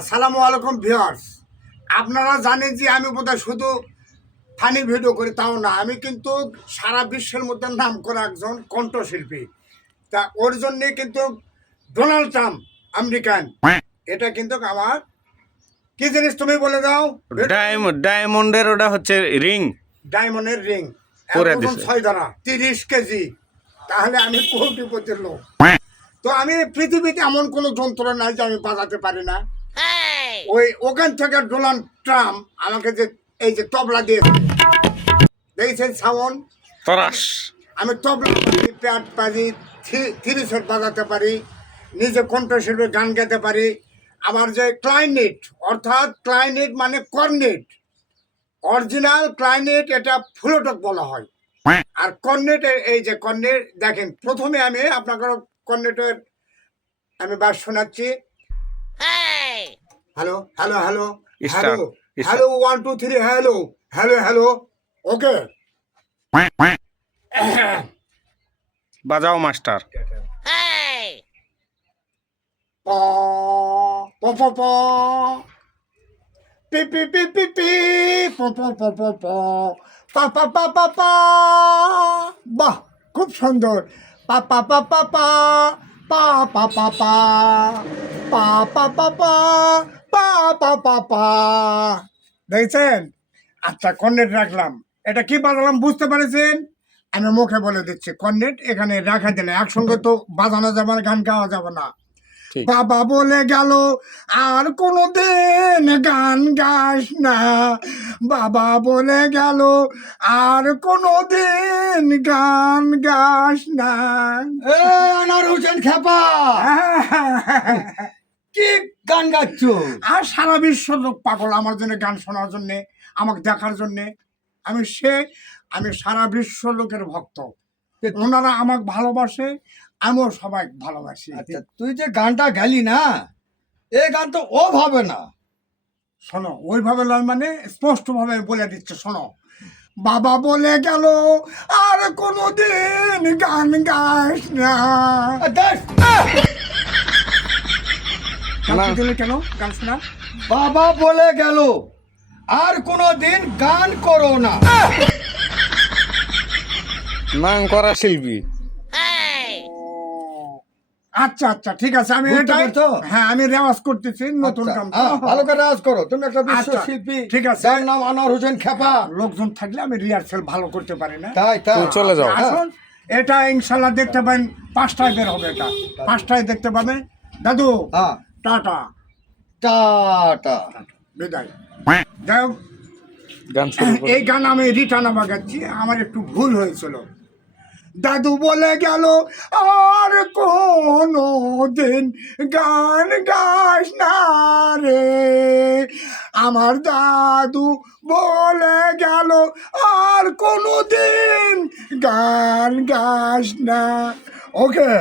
আসসালামু আলাইকুম ভিউয়ার্স, আপনারা জানেন যে আমি বোধহয় শুধু ফানি ভিডিও করি তাও না, আমি কিন্তু সারা বিশ্বের মধ্যে নাম করা একজন কণ্ঠশিল্পী। তা ওর জন্যে কিন্তু ডোনাল্ড ট্রাম্প আমেরিকান, এটা কিন্তু আমার কি জিনিস তুমি বলে দাও। ডায়মন্ডের ওটা হচ্ছে রিং, ডায়মন্ডের রিং, করে একদম দিছে। 6 ধরা 30 কেজি, তাহলে আমি কোটিপতির লোক। তো আমি পৃথিবীতে এমন কোনো যন্ত্র নাই যে আমি বাজাতে পারি না। ওখান থেকে ডোনাল্ড ট্রাম্প আমাকে যে এই যে তবলা দিয়েছে, দেখছেন সাউন্ড, তরাস আমি তবলা পারি, প্যাড পারি, থ্রি সেট বাজাতে পারি, নিজে কণ্ঠশিল্পে গান গাইতে পারি। আমার যে ক্লাইনেট, অর্থাৎ ক্লাইনেট মানে কর্নেট, অরিজিনাল ক্লাইনেট এটা ফ্লুটক বলা হয়। আর কর্নেট, এই যে কর্নেট দেখেন, প্রথমে আমি আপনাকে কর্নেটের আমি বাস শোনাচ্ছি। Hello hello hello hello hello 1 2 3 hello hello hello, okay বাজাও মাস্টার। প প প প পি পি পি পি পি প প প প প পা পা পা পা পা, বাহ খুব সুন্দর। পা পা পা পা পা পা পা পা পা পা পা পা পা পা পা পা পা, দেখছেন? আচ্ছা, কর্নেট রাখলাম, এটা কি বাজালাম বুঝতে পেরেছেন? আমি মুখে বলে দিচ্ছি, কর্নেট এখানে রাখা দিলে একসঙ্গে তো বাজানো যাবে না, গান গাওয়া যাবে না। বাবা বলে গেল আর কোনোদিন গান গাস না, বাবা বলে গেল আর কোনোদিন গান গাস না। আনার হোসেন খেপা কি গান গাচ্ছ? আর সারা বিশ্ব লোক পাগল আমার জন্য, গান শোনার জন্যে, আমাকে দেখার জন্যে। আমি সারা বিশ্ব লোকের ভক্ত, ওনারা আমাকে ভালোবাসে, আমিও সবাই ভালোবাসি। আচ্ছা, তুই যে গানটা গালি না, এই গান তো ও ভাবে না। শোনো, ওইভাবে নয়, মানে স্পষ্টভাবে বলে দিচ্ছে, শোনো। বাবা বলে গেল আর কোনোদিন গান গাস না। কেন গান শোনা? বাবা বলে গেল আর কোনোদিন গান করো না। নাম করা শিল্পী। আচ্ছা আচ্ছা, ঠিক আছে, আমি বুঝতে এটা, পারছো? হ্যাঁ আমি রেওয়াজ করতেছি, নতুন আচ্ছা, গান তো। হ্যাঁ, ভালো করে রেওয়াজ করো, তুমি একটা বিশ্ব আচ্ছা, শিল্পী। ঠিক আছে। যার নাম আনোয়ার হোসেন খেপা। লোকজন থাকলে আমি রিহার্সেল ভালো করতে পারি না। তাই তাই তুমি চলে যাও। আসুন, এটা ইনশাল্লাহ দেখতে পাবেন 5টায় বের হবে, এটা 5টায় দেখতে পাবেন। দাদু হ্যাঁ, টাটা, টাটা। বিদায়। যাই হোক, গান শুরু করো। এই গান আমি রিটার্ন আবার গাচ্ছি, আমার একটু ভুল হয়েছিল। দাদু বলে গেল আর কোনো দিন গান গাস না রে, আমার দাদু বলে গেল আর কোনো দিন গান গাস না। ওকে।